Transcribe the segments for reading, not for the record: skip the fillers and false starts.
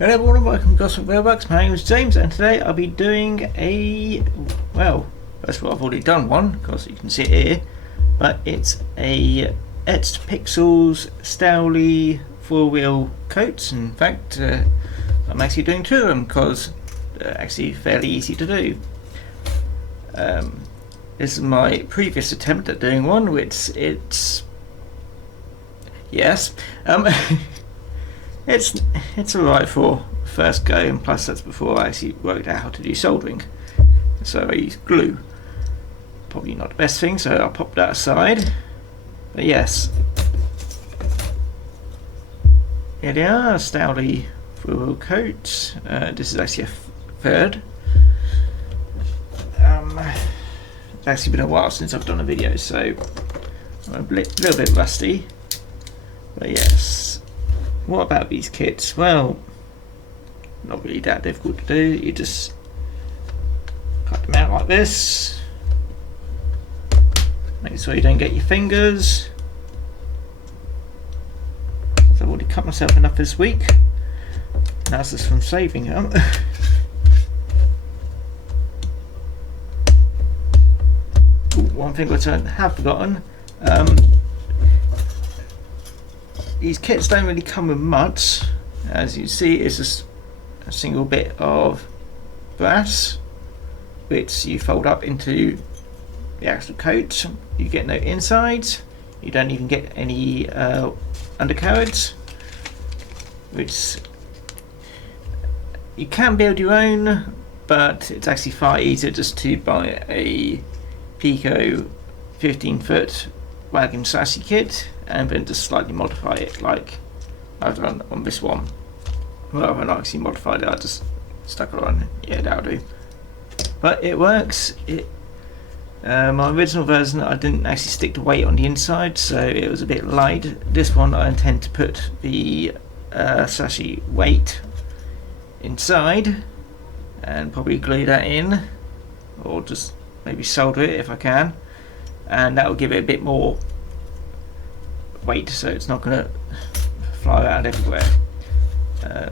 Hello everyone and welcome to Gosport Railworks. My name is James and today I'll be doing first of all I've already done one because you can see it here, but it's a Etched Pixels Stroudley 4-wheel coats. In fact, I'm actually doing two of them because they're actually fairly easy to do. This is my previous attempt at doing one, which it's alright for first go, and plus that's before I actually worked out how to do soldering. So I use glue. Probably not the best thing, so I'll pop that aside. But yes, here they are, Stroudley 4-wheel coats. This is actually a third. It's actually been a while since I've done a video, so I'm a little bit rusty. But yes, what about these kits? Well, not really that difficult to do. You just cut them out like this. Make sure you don't get your fingers. So I've already cut myself enough this week. That's just from saving them. One thing which I have forgotten. These kits don't really come with much. As you see, it's just a single bit of brass which you fold up into the actual coat. You get no insides. You don't even get any undercarriage, which you can build your own, but it's actually far easier just to buy a Pico 15-foot wagon chassis kit and then just slightly modify it like I've done on this one. Well, when I actually modified it, I just stuck it on. Yeah, that'll do. But it works. My original version, I didn't actually stick the weight on the inside, so it was a bit light. This one, I intend to put the chassis weight inside and probably glue that in, or just maybe solder it if I can, and that will give it a bit more weight, so it's not going to fly around everywhere.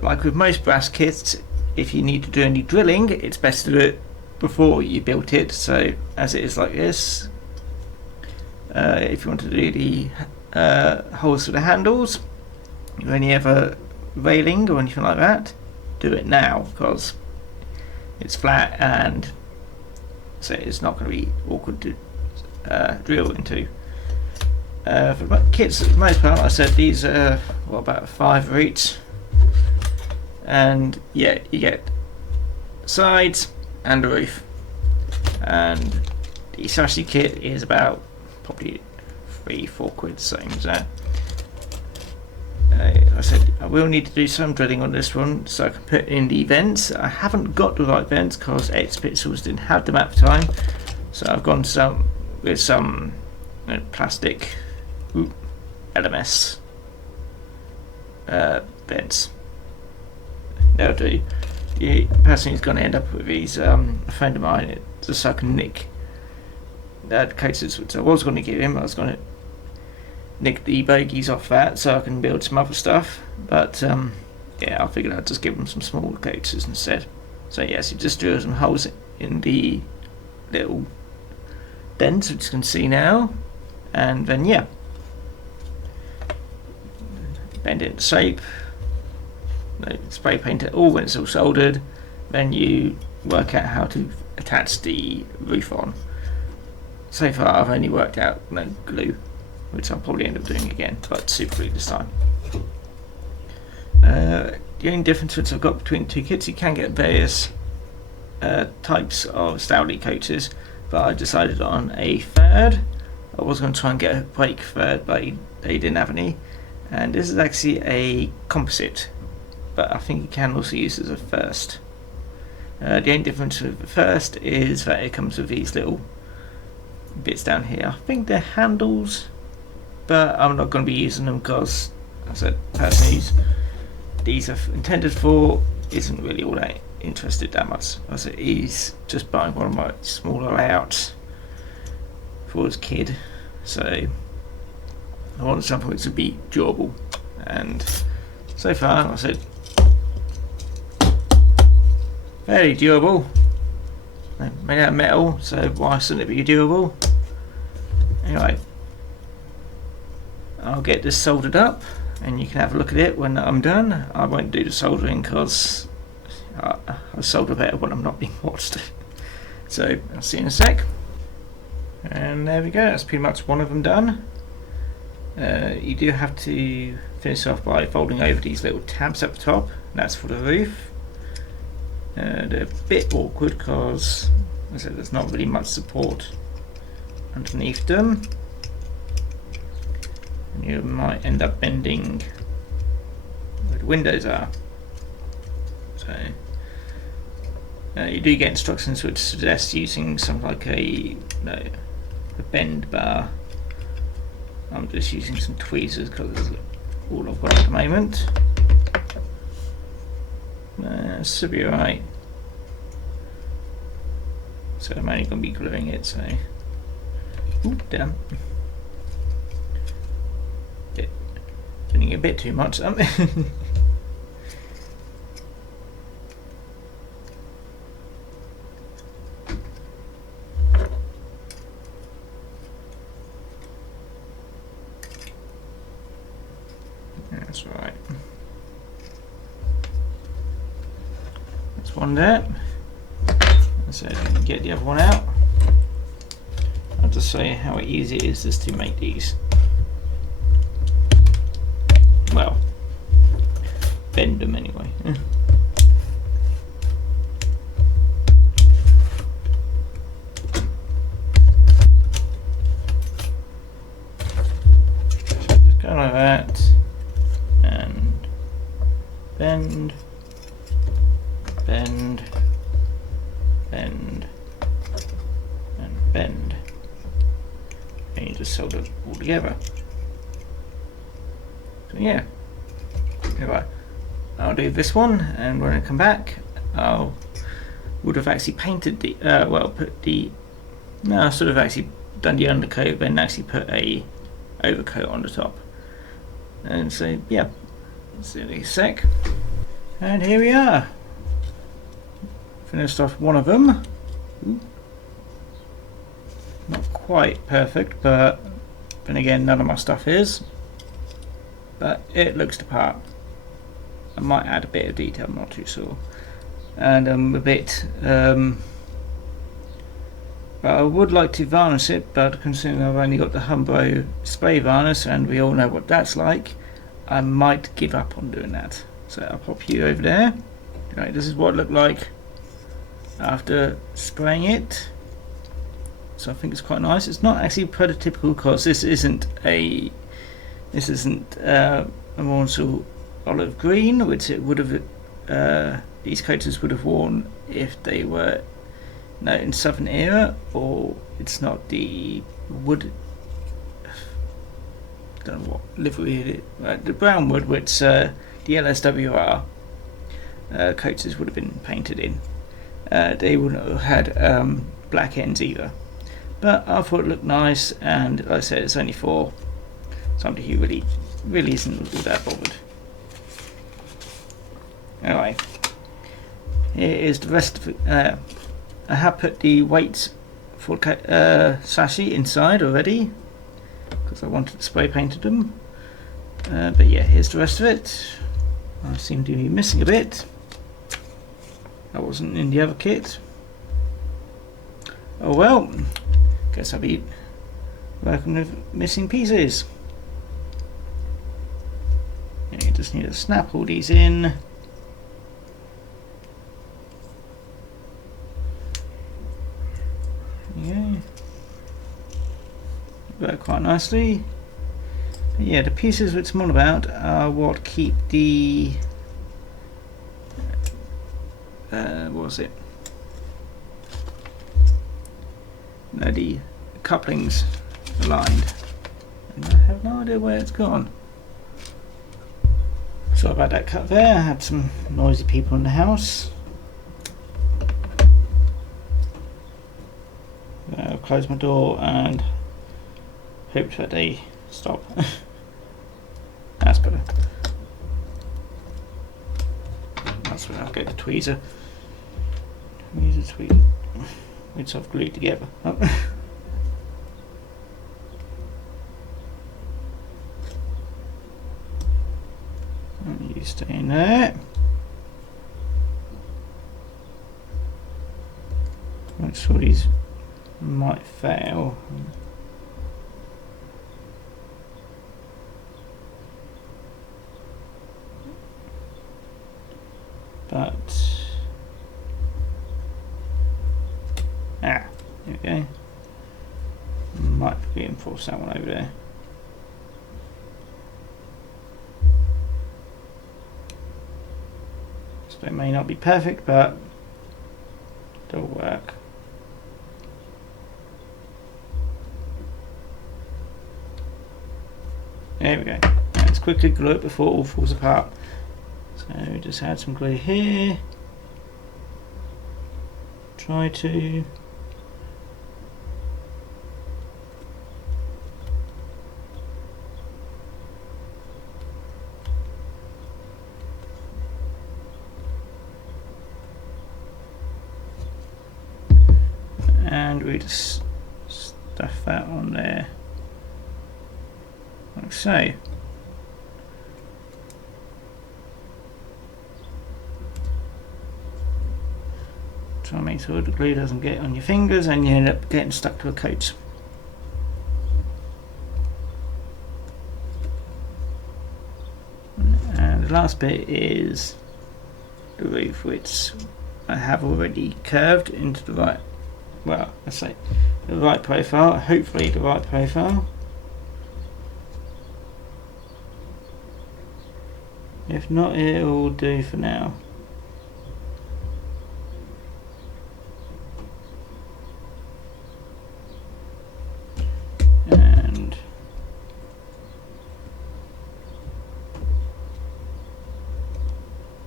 Like with most brass kits, if you need to do any drilling, it's best to do it before you built it. So as it is like this, if you want to do the holes for the handles or any other railing or anything like that, do it now because it's flat and so it's not going to be awkward to drill into. For kits, for the most part, like I said, these are about 5 each, and yeah, you get sides and a roof, and the chassis kit is about probably 3-4 quid, same as that. I said I will need to do some drilling on this one so I can put in the vents. I haven't got the right vents because Etched Pixels didn't have them at the time, so I've gone with some plastic LMS vents. That'll do. The person who's going to end up with these, a friend of mine, just so I can nick the cases which I was going to give him. I was going to nick the bogies off that so I can build some other stuff, but yeah, I figured I'd just give him some smaller cases instead. So yes, you just drill some holes in the little dents which you can see now, and then yeah, bend it into shape, spray paint it all when it's all soldered, then you work out how to attach the roof on. So far I've only worked out glue, which I'll probably end up doing again, but super glue this time. The only difference which I've got between the two kits, you can get various types of Stroudley coaters, but I decided on a third. I was going to try and get a brake third, but they didn't have any, and this is actually a composite, but I think you can also use it as a first. The only difference with the first is that it comes with these little bits down here. I think they're handles, but I'm not going to be using them because, as I said, the person who's these are intended for isn't really all that interested that much. As I said, he's just buying one of my smaller layouts for his kid, so I wanted something which would be durable, and so far I said Very durable. Made out of metal, so why shouldn't it be durable? Anyway, I'll get this soldered up and you can have a look at it when I'm done. I won't do the soldering because I solder better when I'm not being watched. So I'll see you in a sec. And there we go, that's pretty much one of them done. You do have to finish off by folding over these little tabs at the top. That's for the roof. They're a bit awkward because, as I said, there's not really much support underneath them. And you might end up bending where the windows are. So you do get instructions which suggest using something like a bend bar. I'm just using some tweezers because that's all I've got at the moment. Should be alright. So I'm only going to be gluing it, so... Ooh, damn. Doing a bit too much. That's right. That's one there. So you can get the other one out. I'll just show you how easy it is just to make these. Well, bend them anyway. Just go like that, and bend, bend, bend, and bend, and you just solder it all together. So yeah, anyway, I'll do this one, and when I come back, I would have actually painted the I should have actually done the undercoat, then actually put a overcoat on the top. And so yeah, see you in a sec. And here we are. Finished off one of them. Ooh. Not quite perfect, but then again, none of my stuff is. But it looks the part. I might add a bit of detail, I'm not too sure. And I'm a bit but I would like to varnish it, but considering I've only got the Humbro spray varnish and we all know what that's like, I might give up on doing that. So I'll pop you over there. Right, this is what it looked like after spraying it. So I think it's quite nice. It's not actually prototypical because this isn't a Mornsel olive green, which it would have these coaters would have worn if they were in Southern era, or it's not the wood. I don't know what livery it is. The brown wood, which the LSWR coaters would have been painted in. They wouldn't have had black ends either. But I thought it looked nice, and like I said, it's only for somebody who really isn't all that bothered. Anyway, here is the rest of it. I have put the weights for sashi inside already because I wanted to spray painted them. But yeah, here's the rest of it. I seem to be missing a bit. That wasn't in the other kit. Oh well, guess I'll be working with missing pieces. Yeah, you just need to snap all these in. Yeah, work quite nicely. But yeah, the pieces which I'm on about are what keep the what was it? No, the couplings aligned. And I have no idea where it's gone. Sorry about that cut there. I had some noisy people in the house. I'll close my door and hope that they stop. That's better. That's where I'll get the tweezer. These are tweet which I've glued together. Oh. And you stay in there. Make sure these might fail. But there we go. Might reinforce that one over there. So it may not be perfect, but it'll work. There we go. Let's quickly glue it before it all falls apart. So just add some glue here. Try to and we just stuff that on there like so. Try and make sure the glue doesn't get on your fingers and you end up getting stuck to a coat. And the last bit is the roof, which I have already curved into the right, well, let's say the right profile, hopefully the right profile. If not, it will do for now. And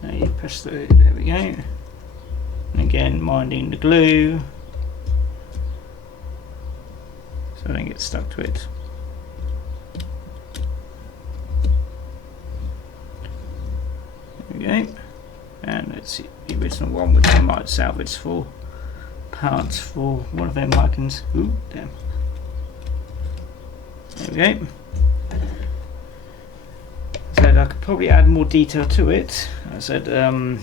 now you press through, there we go. And again, minding the glue so I don't get stuck to it. There we go. And let's see the original one, which I might salvage for parts for one of them icons. Ooh, damn. There we go. I said I could probably add more detail to it. I said I'll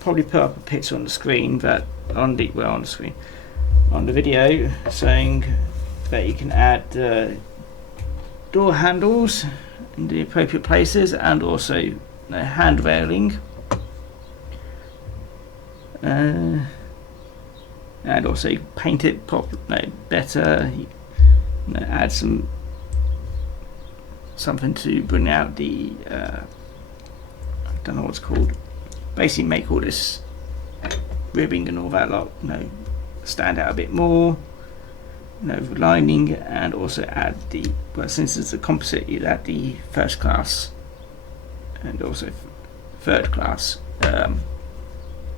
probably put up a picture on the screen, but on the video, saying that you can add door handles in the appropriate places and also hand railing, and also paint it better. Add something to bring out the I don't know what's called. Basically, make all this ribbing and all that lot, stand out a bit more. Lining, and also add the, well, since it's a composite, you add the first class and also third class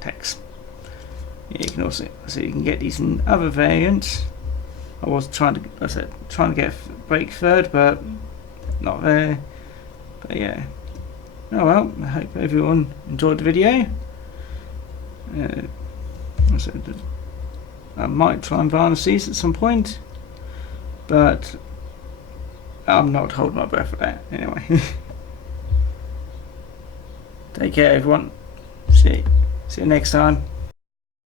text. You can also, so you can get these in other variants. I was trying to get break third, but not there. But yeah. Oh well, I hope everyone enjoyed the video. I might try and varnish these at some point, but I'm not holding my breath for that anyway. Take care everyone. See you next time.